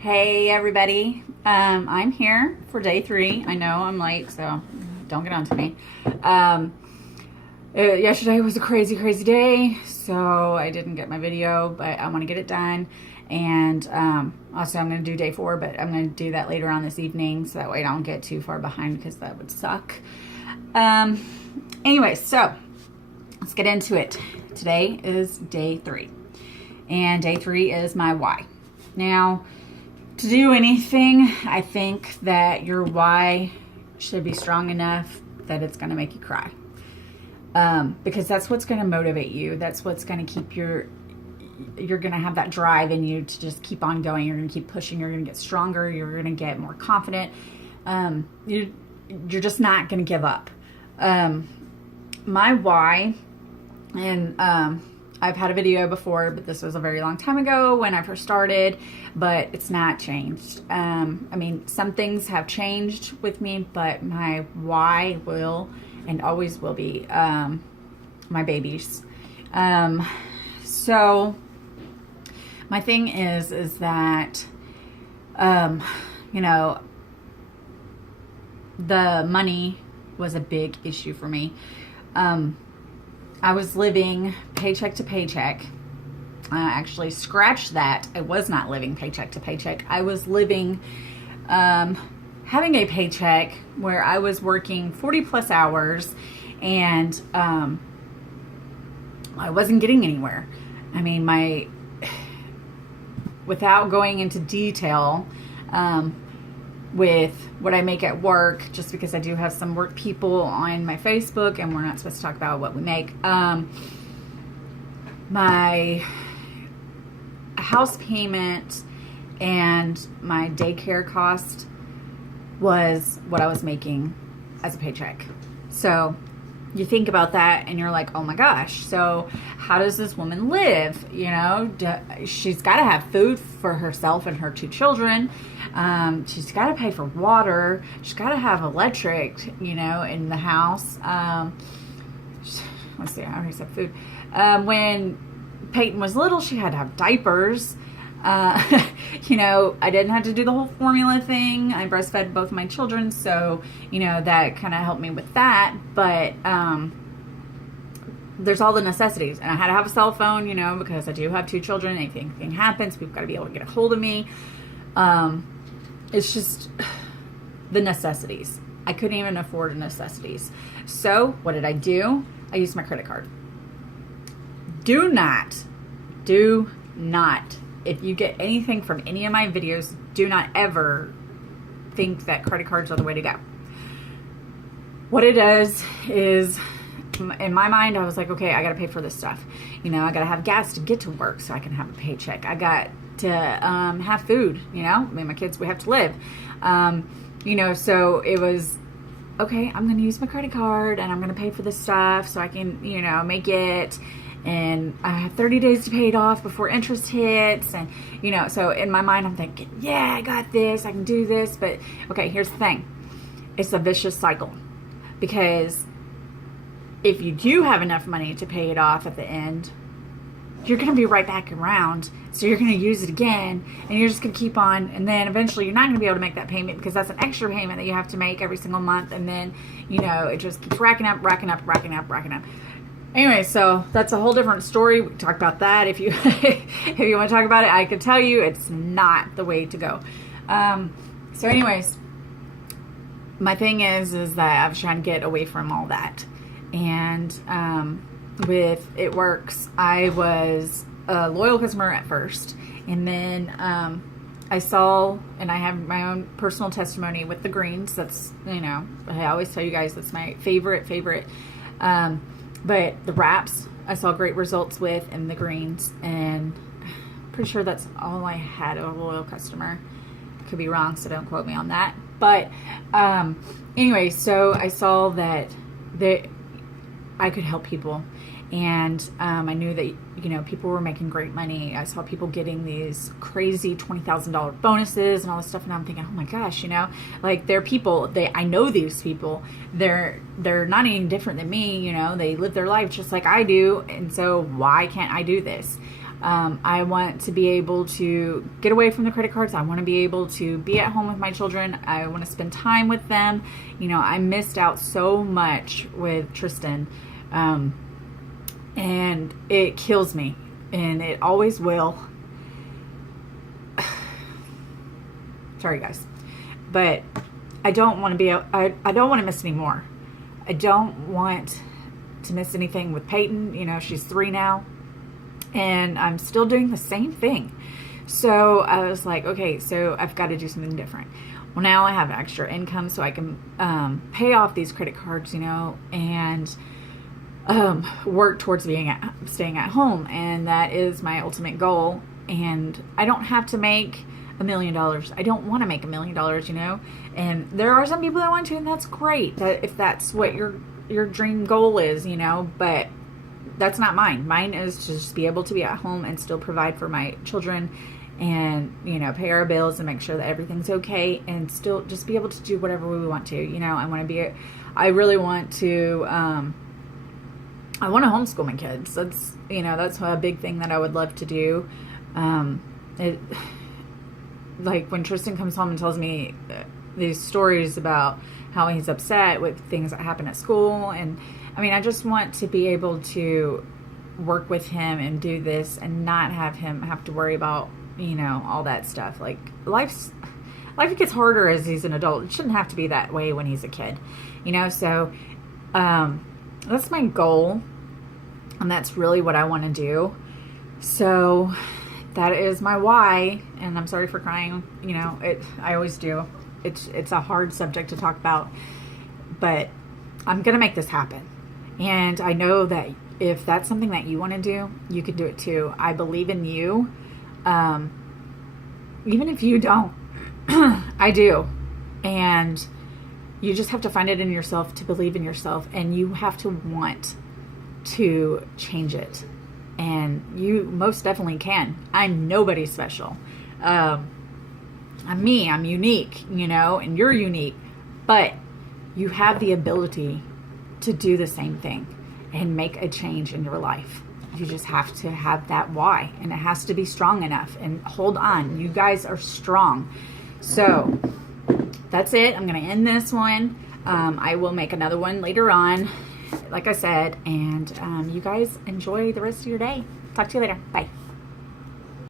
Hey everybody, I'm here for day 3. I know I'm late, so don't get on to me. Yesterday was a crazy day, so I didn't get my video, but I want to get it done. And also I'm going to do day 4, but I'm going to do that later on this evening, so that way I don't get too far behind because that would suck. Anyway, so let's get into it. Today is day 3, and day 3 is my why. Now, to do anything, I think that your why should be strong enough that it's going to make you cry. Because that's what's going to motivate you. That's what's going to keep you're going to have that drive in you to just keep on going. You're going to keep pushing. You're going to get stronger. You're going to get more confident. You're just not going to give up. My why, and I've had a video before, but this was a very long time ago when I first started, but it's not changed. I mean, some things have changed with me, but my why will and always will be my babies. So my thing is that, you know, the money was a big issue for me. I was living paycheck to paycheck. Actually, scratch that. I was not living paycheck to paycheck. I was living, having a paycheck where I was working 40 plus hours, and I wasn't getting anywhere. I mean, without going into detail, with what I make at work, just because I do have some work people on my Facebook and we're not supposed to talk about what we make. My house payment and my daycare cost was what I was making as a paycheck. So you think about that and you're like, oh my gosh, so how does this woman live? You know, she's got to have food for herself and her 2 children. She's got to pay for water. She's got to have electric, you know, in the house. Let's see, I already said food. When Peyton was little, she had to have diapers. You know, I didn't have to do the whole formula thing. I breastfed both of my children, so, you know, that kind of helped me with that. But there's all the necessities. And I had to have a cell phone, you know, because I do have 2 children. Anything happens, people got to be able to get a hold of me. It's just the necessities. I couldn't even afford the necessities. So what did I do? I used my credit card. Do not, if you get anything from any of my videos, do not ever think that credit cards are the way to go. What it does is, in my mind, I was like, okay, I got to pay for this stuff. You know, I got to have gas to get to work so I can have a paycheck. I got to have food, you know. I mean, my kids, we have to live. You know, so it was, okay, I'm going to use my credit card and I'm going to pay for this stuff so I can, you know, make it. And I have 30 days to pay it off before interest hits. And, you know, so in my mind, I'm thinking, yeah, I got this. I can do this. But, okay, here's the thing. It's a vicious cycle. Because if you do have enough money to pay it off at the end, you're going to be right back around. So you're going to use it again. And you're just going to keep on. And then eventually you're not going to be able to make that payment because that's an extra payment that you have to make every single month. And then, you know, it just keeps racking up. Anyway, so that's a whole different story. We can talk about that. If you if you want to talk about it, I can tell you it's not the way to go. So anyways, my thing is that I was trying to get away from all that. And with It Works, I was a loyal customer at first. And then I saw, and I have my own personal testimony with the greens. That's, you know, I always tell you guys that's my favorite. But the wraps, I saw great results with, and the greens, and pretty sure that's all I had of a loyal customer. Could be wrong, so don't quote me on that. But anyway, so I saw that I could help people, and I knew that, you know, people were making great money. I saw people getting these crazy $20,000 bonuses and all this stuff, and I'm thinking, oh my gosh, you know, like they're people. I know these people. They're not any different than me. You know, they live their life just like I do, and so why can't I do this? I want to be able to get away from the credit cards. I want to be able to be at home with my children. I want to spend time with them. You know, I missed out so much with Tristan. And it kills me, and it always will. Sorry, guys. But I don't want to be, I don't want to miss any more. I don't want to miss anything with Peyton. You know, she's 3 now, and I'm still doing the same thing. So I was like, okay, so I've got to do something different. Well, now I have extra income, so I can pay off these credit cards, you know, and work towards staying at home. And that is my ultimate goal. And I don't have to make $1 million. I don't want to make $1 million, you know. And there are some people that want to, and that's great. That if that's what your dream goal is, you know. But that's not mine. Mine is to just be able to be at home and still provide for my children, and you know, pay our bills and make sure that everything's okay, and still just be able to do whatever we want to. You know, I really want to. I want to homeschool my kids. That's, you know, that's a big thing that I would love to do. Like when Tristan comes home and tells me these stories about how he's upset with things that happen at school. And I mean, I just want to be able to work with him and do this and not have him have to worry about, you know, all that stuff. Like life gets harder as he's an adult. It shouldn't have to be that way when he's a kid, you know? So, that's my goal, and that's really what I want to do. So that is my why, and I'm sorry for crying. You know, I always do. It's a hard subject to talk about, but I'm going to make this happen. And I know that if that's something that you want to do, you can do it too. I believe in you. Even if you don't, I do. And you just have to find it in yourself to believe in yourself, and you have to want to change it. And you most definitely can. I'm nobody special. I'm me. I'm unique, you know, and you're unique. But you have the ability to do the same thing and make a change in your life. You just have to have that why, and it has to be strong enough. And hold on, you guys are strong. So that's it. I'm going to end this one. I will make another one later on, like I said, and you guys enjoy the rest of your day. Talk to you later. Bye.